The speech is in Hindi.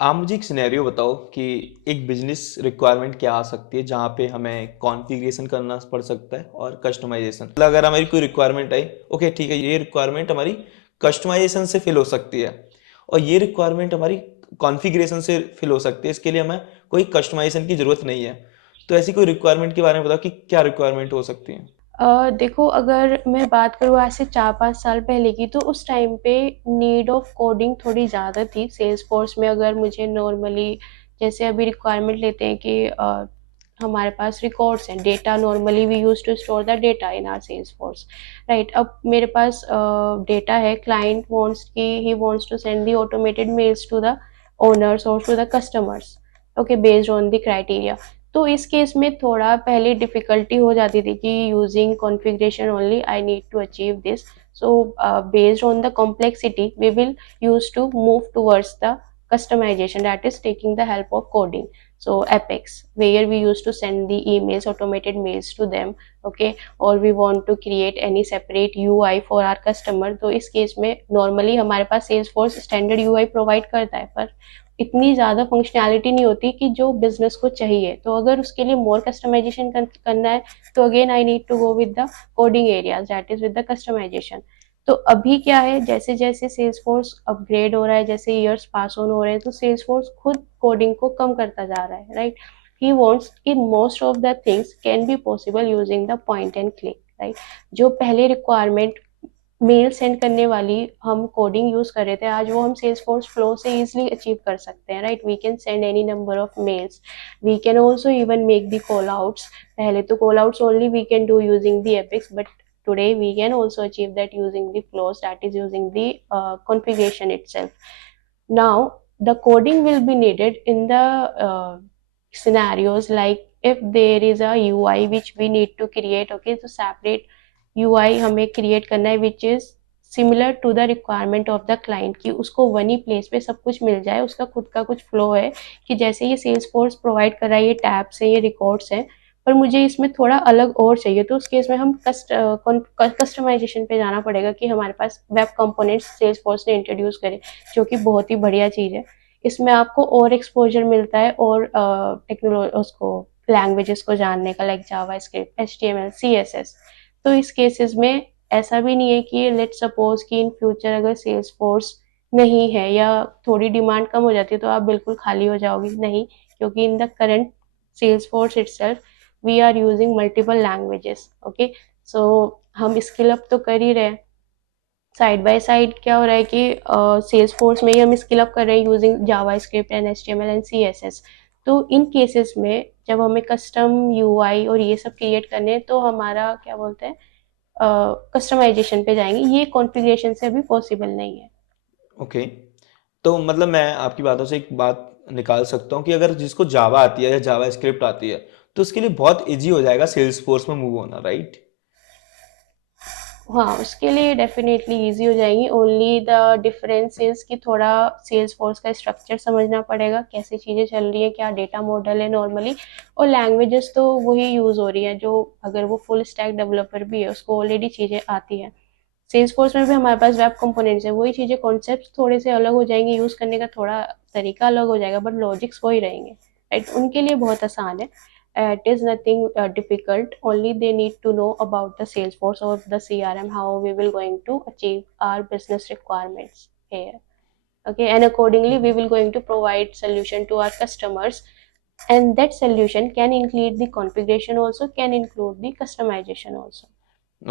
आप मुझे एक सिनेरियो बताओ कि एक बिजनेस रिक्वायरमेंट क्या आ सकती है जहाँ पे हमें कॉन्फ़िगरेशन करना पड़ सकता है और कस्टमाइजेशन। मतलब अगर हमारी कोई रिक्वायरमेंट आई, ओके ठीक है, ये रिक्वायरमेंट हमारी कस्टमाइजेशन से फिल हो सकती है और ये रिक्वायरमेंट हमारी कॉन्फ़िगरेशन से फिल हो सकती है। इसके लिए हमें कोई कस्टमाइजेशन की ज़रूरत नहीं है। तो ऐसी कोई रिक्वायरमेंट के बारे में बताओ कि क्या रिक्वायरमेंट हो सकती है। देखो, अगर मैं बात करूँ आज से 4-5 साल पहले की, तो उस टाइम पे नीड ऑफ कोडिंग थोड़ी ज़्यादा थी सेल्सफॉर्स में। अगर मुझे नॉर्मली, जैसे अभी रिक्वायरमेंट लेते हैं कि हमारे पास रिकॉर्ड्स हैं, data, normally we use to store the data in our Salesforce, right? अब मेरे पास डेटा है, क्लाइंट वांट्स कि he wants to send the automated mails to the owners और to the customers, okay, based on the criteria. तो इस केस में थोड़ा पहले डिफ़िकल्टी हो जाती थी कि using configuration only I need to achieve this. So based on the complexity we will use to move towards the customization, that is taking the help of coding. So Apex, where we used to send the emails, automated mails to them, okay, or we want to create any separate UI for our customer. तो इस केस में नॉर्मली हमारे पास Salesforce स्टैंडर्ड UI प्रोवाइड करता है, पर इतनी ज़्यादा फंक्शनैलिटी नहीं होती कि जो बिज़नेस को चाहिए। तो अगर उसके लिए मोर कस्टमाइज़ेशन करना है, तो again I need to go with the coding areas, that is with the customisation. तो अभी क्या है, जैसे-जैसे सेल्सफोर्स अपग्रेड हो रहा है, जैसे ईयर्स पास ऑन हो रहे हैं, तो सेल्सफोर्स खुद कोडिंग को कम करता जा रहा है, राइट? ही वांट्स कि most of the things can be possible using the point and click, right? जो पहले रिक्वायरमेंट मेल सेंड करने वाली हम कोडिंग यूज़ कर रहे थे, आज वो हम सेल्सफोर्स फ्लो से ईज़िली अचीव कर सकते हैं, right? We can send any number of mails, we can also even make the callouts. पहले तो callouts only we can do using the Apex, but today we can also achieve that using the flows, that is using the configuration itself. Now the coding will be needed in the scenarios like if there is a UI which we need to create, okay, so separate UI हमें create करना है which is similar to the requirement of the client, कि उसको वन ही प्लेस पे सब कुछ मिल जाए, उसका खुद का कुछ फ्लो है कि जैसे ये सेल्सफोर्स प्रोवाइड कर रहा है, ये टैब्स है, ये रिकॉर्ड्स हैं, पर मुझे इसमें थोड़ा अलग और चाहिए। तो उस केस में हम कस्टमाइजेशन पे जाना पड़ेगा कि हमारे पास वेब कंपोनेंट्स सेल्सफोर्स ने इंट्रोड्यूस करे, जो कि बहुत ही बढ़िया चीज़ है। इसमें आपको और एक्सपोजर मिलता है और उसको लैंग्वेजेस को जानने का, लाइक जावास्क्रिप्ट, एचटीएमएल, सीएसएस। तो इस केसेस में ऐसा भी नहीं है कि लेट सपोज कि इन फ्यूचर अगर सेल्स फोर्स नहीं है या थोड़ी डिमांड कम हो जाती है तो आप बिल्कुल खाली हो जाओगे, नहीं, क्योंकि in the current Salesforce itself we are using multiple languages, okay. So हम स्किल अप तो कर ही रहे हैं, साइड बाय साइड क्या हो रहा है कि सेल्स फोर्स में ही हम स्किल अप कर रहे हैं using Java script and HTML and CSS. तो इन केसेस में जब हमें कस्टम यूआई और ये सब क्रिएट करने हैं, तो हमारा क्या बोलते हैं, कस्टमाइजेशन पे जाएंगे, ये कॉन्फ़िगरेशन से अभी पॉसिबल नहीं है। ओके। तो मतलब मैं आपकी बातों से एक बात निकाल सकता हूँ कि अगर जिसको जावा आती है या जावा स्क्रिप्ट आती है, तो उसके लिए बहुत ईज़ी हो जाएगा सेल्सफोर्स में मूव होना, राइट? हाँ, उसके लिए डेफ़िनेटली ईज़ी हो जाएँगी, ओनली द डिफरेंस इज़ कि थोड़ा सेल्सफोर्स का स्ट्रक्चर समझना पड़ेगा, कैसी चीज़ें चल रही हैं, क्या डेटा मॉडल है नॉर्मली, और लैंग्वेजेस तो वही यूज़ हो रही हैं, जो अगर वो फुल स्टैक डेवलपर भी है, उसको ऑलरेडी चीज़ें आती हैं। सेल्सफोर्स में भी हमारे पास वेब कंपोनेंट्स हैं, वही चीज़ें, कॉन्सेप्ट्स थोड़े से अलग हो जाएँगे, यूज़ करने का थोड़ा तरीका अलग हो जाएगा, बट लॉजिक्स वही रहेंगे, राइट? उनके लिए बहुत आसान है। It is nothing difficult, only they need to know about the Salesforce or the CRM, how we will going to achieve our business requirements here. Okay, and accordingly we will going to provide solution to our customers, and that solution can include the configuration also, can include the customization also.